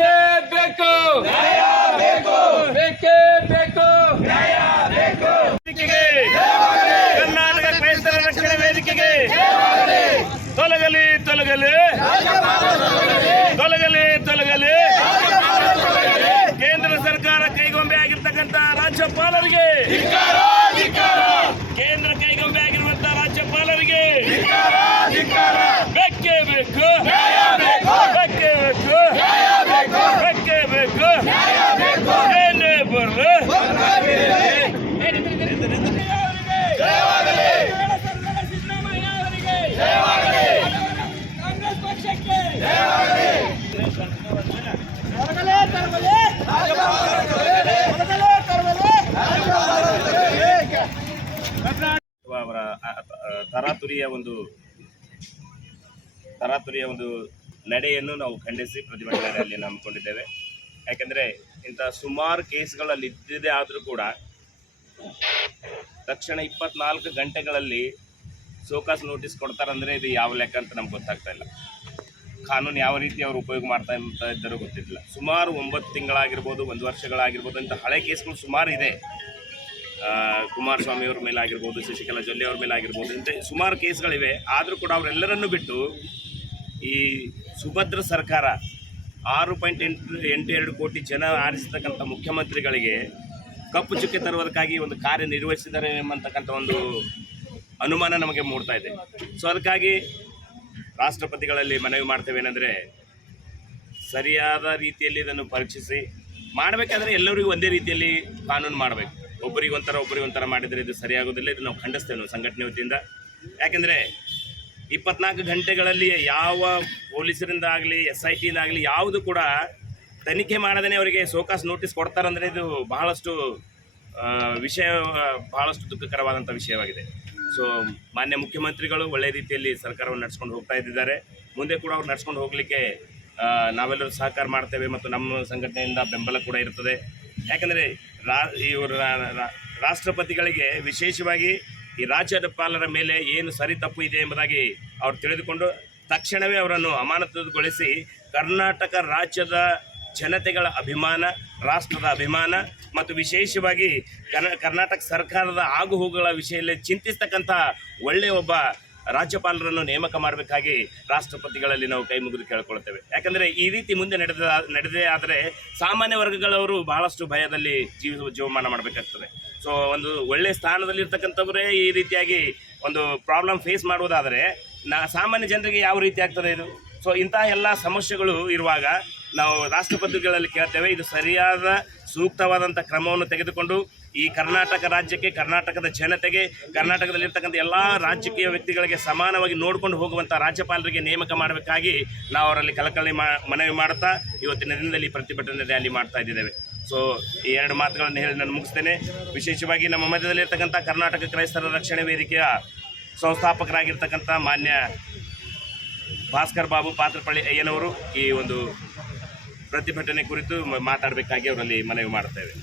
ಬೇಕೇ ಬೇಕು. ಬೇಕೇ ಬೇಕು. ಕರ್ನಾಟಕ ಕ್ರೈಸ್ತರ ರಕ್ಷಣೆ ವೇದಿಕೆಗೆ. ತೊಲಗಲಿ ತೊಲಗಲಿ. ತೊಲಗಲಿ ತೊಲಗಲಿ. ಕೇಂದ್ರ ಸರ್ಕಾರ ಕೈಗೊಂಬೆ ಆಗಿರ್ತಕ್ಕಂಥ ರಾಜ್ಯಪಾಲರಿಗೆ. ಕೇಂದ್ರ ಕೈಗೊಂಬೆ ಆಗಿರುವಂತ ರಾಜ್ಯಪಾಲರಿಗೆ. ಬೇಕು ಬೇಕೇ. ಅವರ ತರಾತುರಿಯ ಒಂದು ತರಾತುರಿಯ ಒಂದು ನಡೆಯನ್ನು ನಾವು ಖಂಡಿಸಿ ಪ್ರತಿಭಟನೆಯಲ್ಲಿ ನಂಬಿಕೊಂಡಿದ್ದೇವೆ. ಯಾಕೆಂದರೆ ಇಂಥ ಸುಮಾರು ಕೇಸ್ಗಳಲ್ಲಿ ಇದ್ದಿದೆ ಆದರೂ ಕೂಡ ತಕ್ಷಣ ಇಪ್ಪತ್ನಾಲ್ಕು ಗಂಟೆಗಳಲ್ಲಿ ಸೋಕಾಸ್ ನೋಟಿಸ್ ಕೊಡ್ತಾರಂದರೆ ಇದು ಯಾವ ಲೆಕ್ಕ ಅಂತ ನಮ್ಗೆ ಗೊತ್ತಾಗ್ತಾ ಇಲ್ಲ. ಕಾನೂನು ಯಾವ ರೀತಿ ಅವರು ಉಪಯೋಗ ಮಾಡ್ತಾ ಅಂತ ಇದ್ದರೂ ಗೊತ್ತಿಲ್ಲ ಸುಮಾರು ಒಂಬತ್ತು ತಿಂಗಳಾಗಿರ್ಬೋದು, ಒಂದು ವರ್ಷಗಳಾಗಿರ್ಬೋದು ಅಂತ ಹಳೆ ಕೇಸ್ಗಳು ಸುಮಾರು ಇದೆ. ಕುಮಾರಸ್ವಾಮಿ ಅವ್ರ ಮೇಲೆ ಆಗಿರ್ಬೋದು ಶಶಿಕಲಾ ಜೊಲ್ಲೆ ಅವ್ರ ಮೇಲೆ ಆಗಿರ್ಬೋದು ಅಂತ ಸುಮಾರು ಕೇಸ್ಗಳಿವೆ. ಆದರೂ ಕೂಡ ಅವರೆಲ್ಲರನ್ನು ಬಿಟ್ಟು ಈ ಸುಭದ್ರ ಸರ್ಕಾರ ಆರು ಪಾಯಿಂಟ್ ಎಂಟು ಎಂಟು ಎರಡು ಕೋಟಿ ಜನ ಆರಿಸತಕ್ಕಂಥ ಮುಖ್ಯಮಂತ್ರಿಗಳಿಗೆ ಕಪ್ಪು ಚುಕ್ಕೆ ತರುವುದಕ್ಕಾಗಿ ಒಂದು ಕಾರ್ಯ ನಿರ್ವಹಿಸಿದ್ದಾರೆ ಎಂಬತಕ್ಕಂಥ ಒಂದು ಅನುಮಾನ ನಮಗೆ ಮೂಡ್ತಾ ಇದೆ. ಸೊ ಅದಕ್ಕಾಗಿ ರಾಷ್ಟ್ರಪತಿಗಳಲ್ಲಿ ಮನವಿ ಮಾಡ್ತೇವೆ ಏನಂದರೆ, ಸರಿಯಾದ ರೀತಿಯಲ್ಲಿ ಇದನ್ನು ಪರೀಕ್ಷಿಸಿ. ಮಾಡಬೇಕಾದ್ರೆ ಎಲ್ಲರಿಗೂ ಒಂದೇ ರೀತಿಯಲ್ಲಿ ಕಾನೂನು ಮಾಡಬೇಕು. ಒಬ್ಬರಿಗೆ ಒಂಥರ ಒಬ್ಬರಿಗೆ ಒಂಥರ ಮಾಡಿದರೆ ಇದು ಸರಿಯಾಗೋದಿಲ್ಲ, ಇದು ನಾವು ಖಂಡಿಸ್ತೇವೆ ನಾವು ಸಂಘಟನೆ ವತಿಯಿಂದ. ಯಾಕೆಂದರೆ ಇಪ್ಪತ್ನಾಲ್ಕು ಗಂಟೆಗಳಲ್ಲಿ ಯಾವ ಪೊಲೀಸರಿಂದ ಆಗಲಿ ಎಸ್ ಐ ಟಿಯಿಂದ ಆಗಲಿ ಯಾವುದು ಕೂಡ ತನಿಖೆ ಮಾಡದೇ ಅವರಿಗೆ ಸೋಕಾಸ್ ನೋಟಿಸ್ ಕೊಡ್ತಾರಂದರೆ ಇದು ಬಹಳಷ್ಟು ವಿಷಯ, ಬಹಳಷ್ಟು ದುಃಖಕರವಾದಂಥ ವಿಷಯವಾಗಿದೆ. ಸೊ ಮಾನ್ಯ ಮುಖ್ಯಮಂತ್ರಿಗಳು ಒಳ್ಳೆಯ ರೀತಿಯಲ್ಲಿ ಸರ್ಕಾರವನ್ನು ನಡೆಸ್ಕೊಂಡು ಹೋಗ್ತಾ ಇದ್ದಿದ್ದಾರೆ. ಮುಂದೆ ಕೂಡ ಅವ್ರು ನಡೆಸ್ಕೊಂಡು ಹೋಗಲಿಕ್ಕೆ ನಾವೆಲ್ಲರೂ ಸಹಕಾರ ಮಾಡ್ತೇವೆ ಮತ್ತು ನಮ್ಮ ಸಂಘಟನೆಯಿಂದ ಬೆಂಬಲ ಕೂಡ ಇರ್ತದೆ. ಯಾಕಂದರೆ ರಾ ಇವರು ರಾಷ್ಟ್ರಪತಿಗಳಿಗೆ ವಿಶೇಷವಾಗಿ ಈ ರಾಜ್ಯಪಾಲರ ಮೇಲೆ ಏನು ಸರಿ ತಪ್ಪು ಇದೆ ಎಂಬುದಾಗಿ ಅವರು ತಿಳಿದುಕೊಂಡು ತಕ್ಷಣವೇ ಅವರನ್ನು ಅಮಾನತುಗೊಳಿಸಿ ಕರ್ನಾಟಕ ರಾಜ್ಯದ ಜನತೆಗಳ ಅಭಿಮಾನ, ರಾಷ್ಟ್ರದ ಅಭಿಮಾನ ಮತ್ತು ವಿಶೇಷವಾಗಿ ಕರ್ನ, ಕರ್ನಾಟಕ ಸರ್ಕಾರದ ಆಗುಹೋಗುಗಳ ವಿಷಯದಲ್ಲಿ ಚಿಂತಿಸ್ತಕ್ಕಂಥ ಒಳ್ಳೆಯ ಒಬ್ಬ ರಾಜ್ಯಪಾಲರನ್ನು ನೇಮಕ ಮಾಡಬೇಕಾಗಿ ರಾಷ್ಟ್ರಪತಿಗಳಲ್ಲಿ ನಾವು ಕೈ ಮುಗಿದು ಕೇಳ್ಕೊಳ್ತೇವೆ. ಯಾಕಂದರೆ ಈ ರೀತಿ ಮುಂದೆ ನಡೆದ, ನಡೆದೇ ಆದರೆ ಸಾಮಾನ್ಯ ವರ್ಗಗಳವರು ಬಹಳಷ್ಟು ಭಯದಲ್ಲಿ ಜೀವ, ಜೀವಮಾನ ಮಾಡಬೇಕಾಗ್ತದೆ. ಸೊ ಒಂದು ಒಳ್ಳೆಯ ಸ್ಥಾನದಲ್ಲಿ ಇರ್ತಕ್ಕಂಥವರೇ ಈ ರೀತಿಯಾಗಿ ಒಂದು ಪ್ರಾಬ್ಲಮ್ ಫೇಸ್ ಮಾಡುವುದಾದರೆ, ನಾ, ಸಾಮಾನ್ಯ ಜನರಿಗೆ ಯಾವ ರೀತಿ ಆಗ್ತದೆ ಇದು? ಸೊ ಇಂತಹ ಎಲ್ಲ ಸಮಸ್ಯೆಗಳು ಇರುವಾಗ ನಾವು ರಾಷ್ಟ್ರಪತಿಗಳಲ್ಲಿ ಕೇಳ್ತೇವೆ, ಇದು ಸರಿಯಾದ ಸೂಕ್ತವಾದಂಥ ಕ್ರಮವನ್ನು ತೆಗೆದುಕೊಂಡು ಈ ಕರ್ನಾಟಕ ರಾಜ್ಯಕ್ಕೆ, ಕರ್ನಾಟಕದ ಜನತೆಗೆ, ಕರ್ನಾಟಕದಲ್ಲಿರ್ತಕ್ಕಂಥ ಎಲ್ಲ ರಾಜಕೀಯ ವ್ಯಕ್ತಿಗಳಿಗೆ ಸಮಾನವಾಗಿ ನೋಡಿಕೊಂಡು ಹೋಗುವಂಥ ರಾಜ್ಯಪಾಲರಿಗೆ ನೇಮಕ ಮಾಡಬೇಕಾಗಿ ನಾವು ಅವರಲ್ಲಿ ಕಳಕಳಿ ಮಾ, ಮನವಿ ಮಾಡುತ್ತಾ, ಇವತ್ತಿನ ದಿನದಲ್ಲಿ ಪ್ರತಿಭಟನೆ ರ್ಯಾಲಿ ಮಾಡ್ತಾ ಇದ್ದೇವೆ. ಸೊ ಈ ಎರಡು ಮಾತುಗಳನ್ನು ಹೇಳಿ ನಾನು ಮುಗಿಸ್ತೇನೆ. ವಿಶೇಷವಾಗಿ ನಮ್ಮ ಮಧ್ಯದಲ್ಲಿರ್ತಕ್ಕಂಥ ಕರ್ನಾಟಕ ಕ್ರೈಸ್ತರ ರಕ್ಷಣೆ ವೇದಿಕೆಯ ಸಂಸ್ಥಾಪಕರಾಗಿರ್ತಕ್ಕಂಥ ಮಾನ್ಯ ಭಾಸ್ಕರ್ ಬಾಬು ಪಾತ್ರಪಳ್ಳಿ ಅಯ್ಯನವರು ಈ ಒಂದು ಪ್ರತಿಭಟನೆ ಕುರಿತು ಮಾತಾಡಬೇಕಾಗಿ ಅವರಲ್ಲಿ ಮನವಿ ಮಾಡುತ್ತೇವೆ